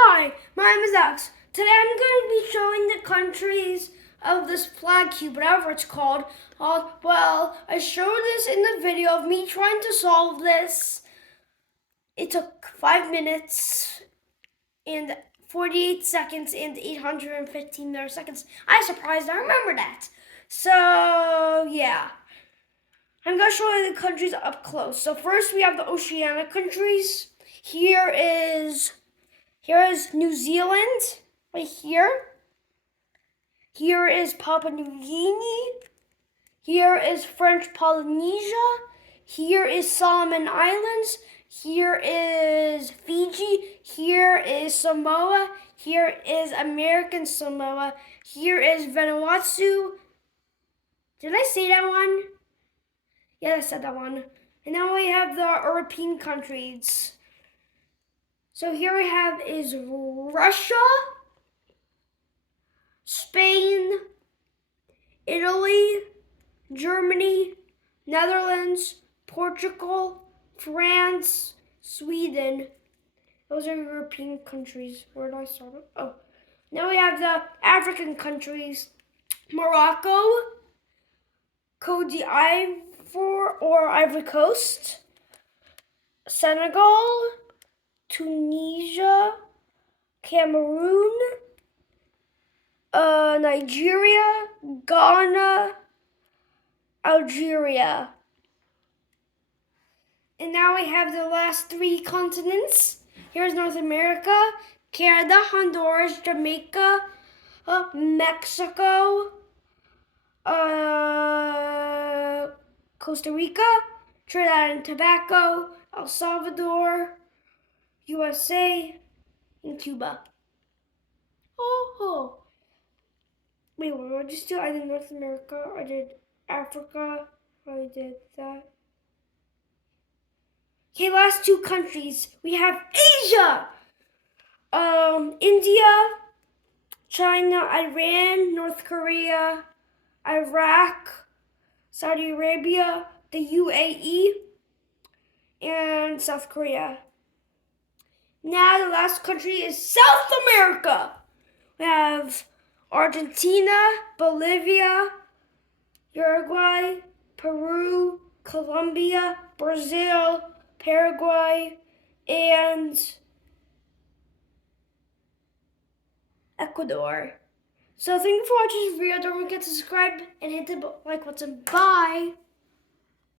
Hi, my name is Alex. Today I'm going to be showing the countries of this flag cube, whatever it's called. Well, I showed this in the video of me trying to solve this. It took 5 minutes and 48 seconds and 815 milliseconds. I'm surprised I remember that. So, yeah. I'm going to show you the countries up close. So first we have the Oceanic countries. Here is New Zealand, right here. Here is Papua New Guinea. Here is French Polynesia. Here is Solomon Islands. Here is Fiji. Here is Samoa. Here is American Samoa. Here is Vanuatu. Did I say that one? Yeah, I said that one. And now we have the European countries. So here we have is Russia, Spain, Italy, Germany, Netherlands, Portugal, France, Sweden. Those are European countries. Where do I start? Oh, now we have the African countries. Morocco, Côte d'Ivoire or Ivory Coast, Senegal, Tunisia, Cameroon, Nigeria, Ghana, Algeria. And now we have the last 3 continents. Here's North America, Canada, Honduras, Jamaica, Mexico, Costa Rica, Trinidad and Tobago, El Salvador, USA, and Cuba. Oh. Wait, what did I just do? I did North America, I did Africa, I did that. Okay, last 2 countries. We have Asia! India, China, Iran, North Korea, Iraq, Saudi Arabia, the UAE, and South Korea. Now the last country is South America. We have Argentina, Bolivia, Uruguay, Peru, Colombia, Brazil, Paraguay, and Ecuador. So thank you for watching this video. Don't forget to subscribe and hit the like button. Bye!